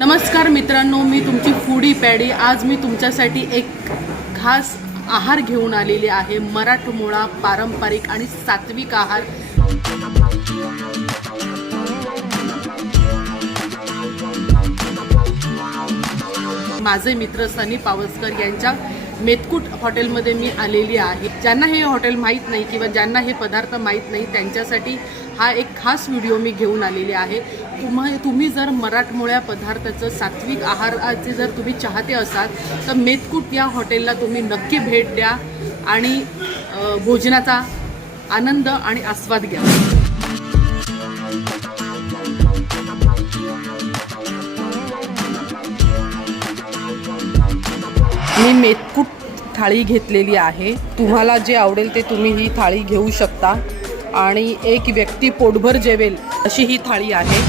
नमस्कार मित्रांनो, मी तुमची फूडी पॅडी। आज मी तुमच्यासाठी एक खास आहार घेऊन आलेली आहे। मराठमोळा पारंपरिक आणि सात्विक आहार। माझे मित्र सनी पावसकर यांच्या मेतकूट हॉटेलमध्ये मी आलेली आहे। ज्यांना हे हॉटेल माहीत नाही किंवा ज्यांना हे पदार्थ माहीत नाही त्यांच्यासाठी हा एक खास व्हिडिओ मी घेऊन आलेली आहे। तुम्ही जर मराठमोळ्या पदार्थाचं सात्विक आहाराचे जर तुम्ही चाहते असाल तर मेतकूट या हॉटेलला तुम्ही नक्की भेट द्या आणि भोजनाचा आनंद आणि आस्वाद घ्या। मी मेतकूट थाळी घेतलेली आहे। तुम्हाला जे आवडेल ते तुम्ही ही थाळी घेऊ शकता आणि एक व्यक्ती पोटभर जेवेल अशी ही थाळी आहे।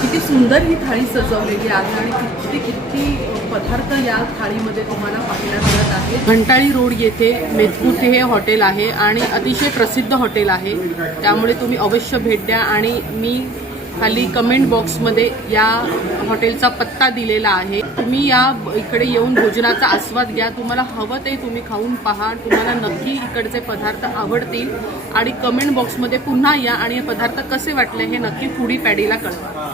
किती सुंदर ही थाळी सजवलेली आहे आणि किती पदार्थ या थाळीमध्ये तुम्हाला पाहायला मिळत आहे। घंटाळी रोड येथे मेतकूट हे हॉटेल आहे आणि अतिशय प्रसिद्ध हॉटेल आहे, त्यामुळे तुम्ही अवश्य भेट द्या। आणि मी खाली कमेंट बॉक्समध्ये या हॉटेलचा पत्ता दिलेला आहे। तुम्ही या इकडे येऊन भोजनाचा आस्वाद घ्या। तुम्हाला हवं ते तुम्ही खाऊन पहा, तुम्हाला नक्की इकडचे पदार्थ आवडतील आणि कमेंट बॉक्समध्ये पुन्हा या आणि हे पदार्थ कसे वाटले हे नक्की फूडी पॅडीला कळवा।